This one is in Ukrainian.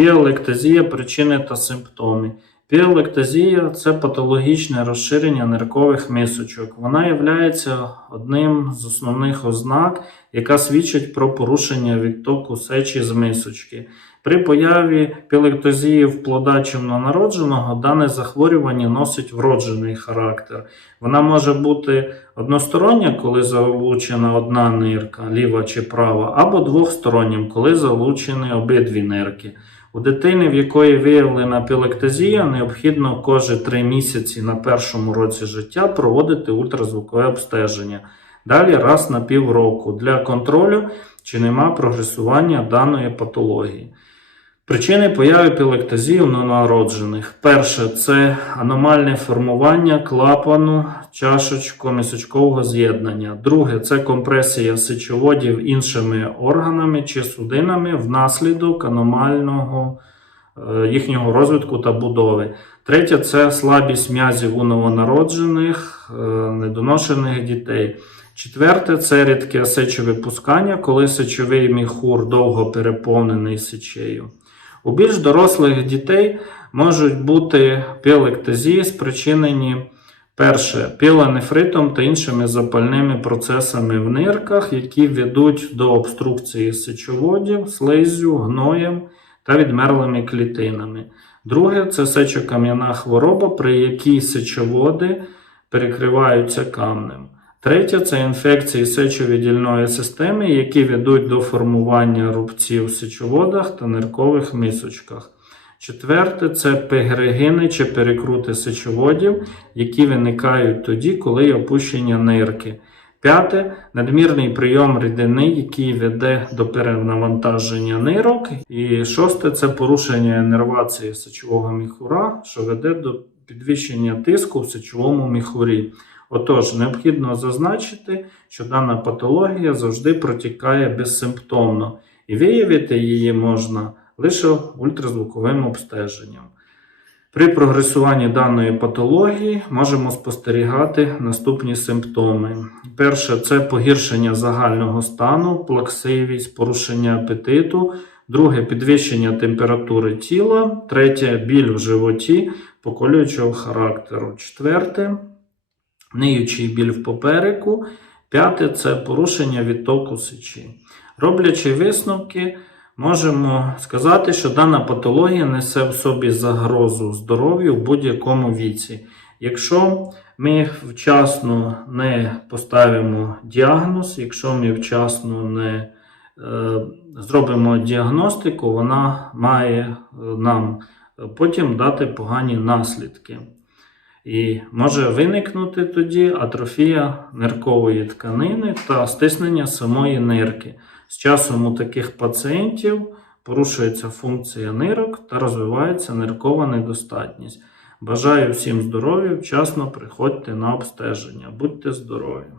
Піелектазія причини та симптоми. Піелектазія це патологічне розширення ниркових мисочок. Вона є одним з основних ознак, яка свідчить про порушення відтоку сечі з мисочки. При появі пілектозії в плода народженого дане захворювання носить вроджений характер. Вона може бути одностороння, коли залучена одна нирка, ліва чи права, або двохстороннім, коли залучені обидві нирки. У дитини, в якої виявлена пілектазія, необхідно кожні 3 місяці на першому році життя проводити ультразвукове обстеження. Далі раз на півроку для контролю, чи нема прогресування даної патології. Причини появи пілектазії у новонароджених. Перше це аномальне формування клапану чашечко-мисочкового з'єднання. Друге це компресія сечоводів іншими органами чи судинами внаслідок аномального е, їхнього розвитку та будови. Третє це слабість м'язів у новонароджених, е, недоношених дітей. Четверте це рідке сечове пускання, коли сечовий міхур довго переповнений сечею. У більш дорослих дітей можуть бути пілектазії, спричинені перше пілонефритом та іншими запальними процесами в нирках, які ведуть до обструкції сечоводів, слизю, гноєм та відмерлими клітинами. Друге це сечокам'яна хвороба, при якій сечоводи перекриваються камнем. Третє це інфекції сечовидільної системи, які ведуть до формування рубців в сечоводах та ниркових мисочках. Четверте це пегрегини чи перекрути сечоводів, які виникають тоді, коли є опущення нирки. П'яте надмірний прийом рідини, який веде до перенавантаження нирок. І шосте це порушення іннервації сечового міхура, що веде до підвищення тиску в сечовому міхурі. Отож, необхідно зазначити, що дана патологія завжди протікає безсимптомно, і виявити її можна лише ультразвуковим обстеженням. При прогресуванні даної патології можемо спостерігати наступні симптоми. Перше це погіршення загального стану, плаксивість, порушення апетиту, друге підвищення температури тіла, третє біль в животі, поколюючого характеру. Четверте ниючий біль в попереку. П'яте це порушення відтоку сечі. Роблячи висновки, можемо сказати, що дана патологія несе в собі загрозу здоров'ю в будь-якому віці. Якщо ми вчасно не поставимо діагноз, якщо ми вчасно не е, зробимо діагностику, вона має е, нам потім дати погані наслідки. І може виникнути тоді атрофія ниркової тканини та стиснення самої нирки. З часом у таких пацієнтів порушується функція нирок та розвивається ниркова недостатність. Бажаю всім здоров'я, вчасно приходьте на обстеження. Будьте здорові!